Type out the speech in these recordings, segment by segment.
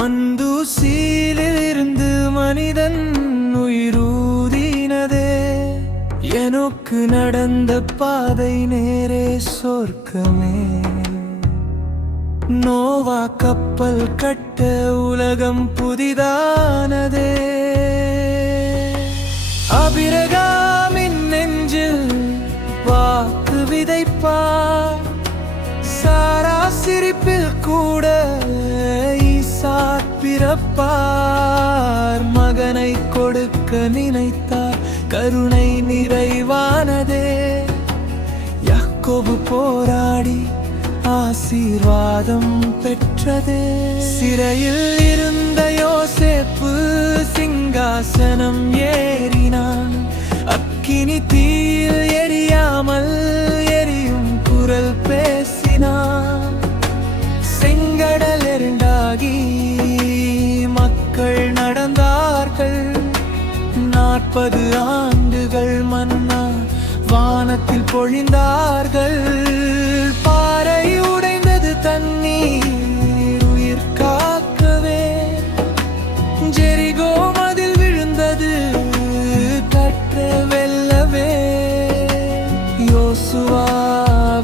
மந்தூசியிலிருந்து மனிதன் உயிரூதினதே. எனக்கு நடந்த பாதை நேரே சொர்க்கமே. நோவா கப்பல் கட்ட உலகம் புதிதானதே. ஆபிரகாமின் நெஞ்சில் வாக்கு விதைப்பார். சாரா சிரிப்பில் கூட ஈசாக் பிறப்பார். மகனை கொடுக்க நினைத்தார், கருணை நிறைவானதே. யாக்கோபு போராடி ஆசீர்வாதம் பெற்றதே. சிறையில் இருந்த யோசேப்பு சிங்காசனம் ஏறினான். அக்கினி தீயில் எரியாமல் எரியும் குரல் பேசினான். செங்கடல் இரண்டாகி மக்கள் நடந்தார்கள். 40 ஆண்டுகள் மன்னா வானத்தில் பொழிந்தார்கள். பாறை உடைந்தது, தண்ணீர் உயிர் காக்கவே. ஜெரிகோ மதில் விழுந்தது, கற்ற வெல்லவே. யோசுவா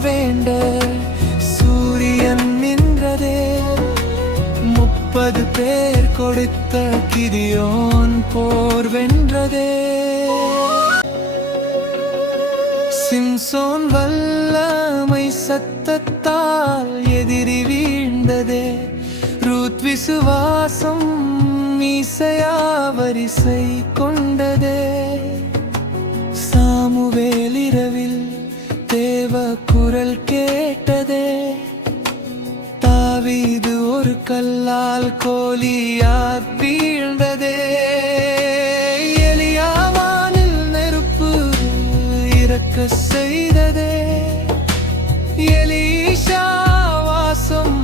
வேண்ட சூரியன் நின்றதே. 30 பேர் கொடுத்த கிதியோன் போர் வென்றதே. சிம்சோன் வல்லமை சத்தத்தால் எதிரி வீழ்ந்ததே. ரூத் விசுவாசம் மீசையா வரிசை கொண்டதே. சாமுவேல் இரவில் தேவ குரல் கேட்டதே. தாவீது ஒரு கல்லால் கோலியாத் வீழ்ந்ததே. எலியாவானில் நெருப்பு இறக்க செய்ததே. எலீஷா வாசம்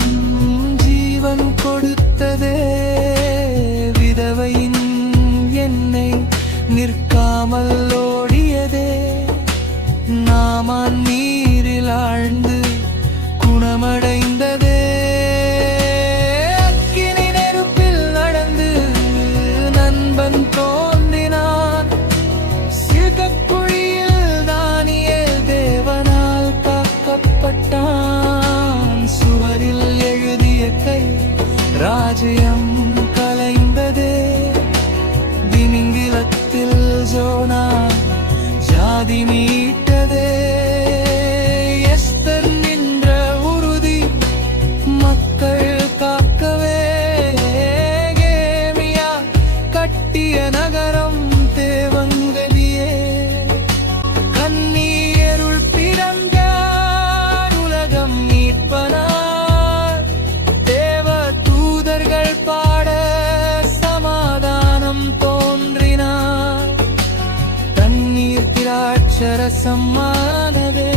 ஜீவன் கொடுத்ததே. விதவையின் எண்ணெய் நிற்காமல் ஓடியதே. நாமான் நீரில் ஆழ்ந்து குணமடைந்ததே. அக்கினி நெருப்பில் நடந்து நண்பன் தோன்றினான். சிறுகுழியில் தானியேல் தேவனால் காக்கப்பட்டான். சுவரில் எழுதிய கை ராஜ்யம் கலைந்ததே. திமிங்கிலத்தில் ஜோனா ஜாதி மீட்டதே. எஸ்தர் நின்ற உறுதி மக்கள் காக்கவே. கேமியா கட்டிய நகரம் தேவங்கலியே. கண்ணீருள் பிறந்த உலகம் மீட்பனார். தேவ தூதர்கள் பாட சமாதானம் தோன்றினார். தண்ணீர் திராட்சரசமானதே.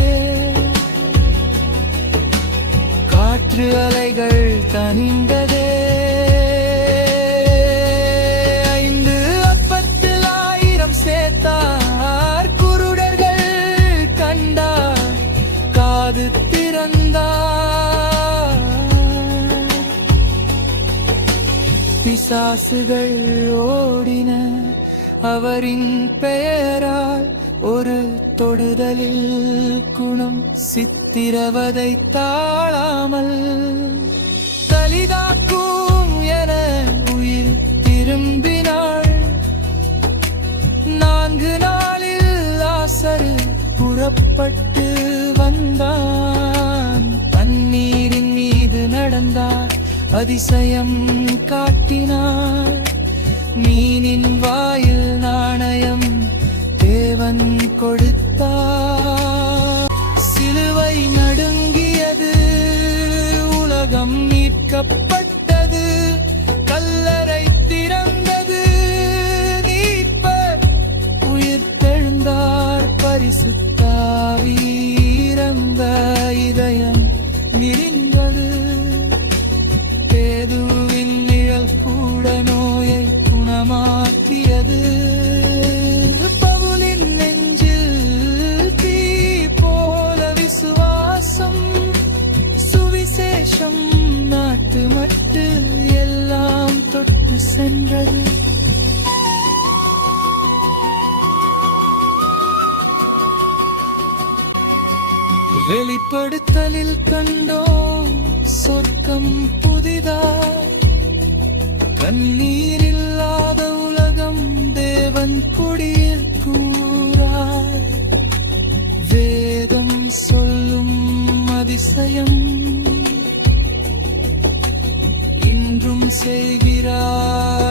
காற்று அலைகள் தனிந்ததே. 5 அப்பத்தில் 1000 சேர்த்தார். குருடர்கள் கண்டார், காது திறந்தார். பிசாசுகள் ஓடின அவரின் பெயரால். ஒரு தொடுதலில் குணம் சித்திரவதை தாழாமல். தலிதாக்கும் என உயிர் திரும்பினாள். 4 நாளில் லாசரு புறப்பட்டு வந்தான். தண்ணீரின் மீது நடந்தார், அதிசயம் காட்டினார். மீனின் வாயில் நாணயம் தேவன் கொடுத்தார். சிலுவை நடுங்கியது, உலகம் மீட்கப்பட்டது. கல்லறை திறந்தது, மீட்பர் உயிர்த்தெழுந்தார். பரிசுத்தாவி இறந்த இதயம் விரிந்தது. பேதுவின் நிழல் கூட நோயை குணமாக்கியது. பவுலின் நெஞ்சில் தீ போல விசுவாசம். சுவிசேஷம் நாட்டு மட்டு எல்லாம் வெளிப்படுத்தலில் கண்டோம் சொர்க்கம் புதிதாய். கண்ணீரில்லாத உலகம் தேவன் குடியிருக்கூறாய். வேதம் சொல்லும் அதிசயம் இன்றும் செய்கிறார்.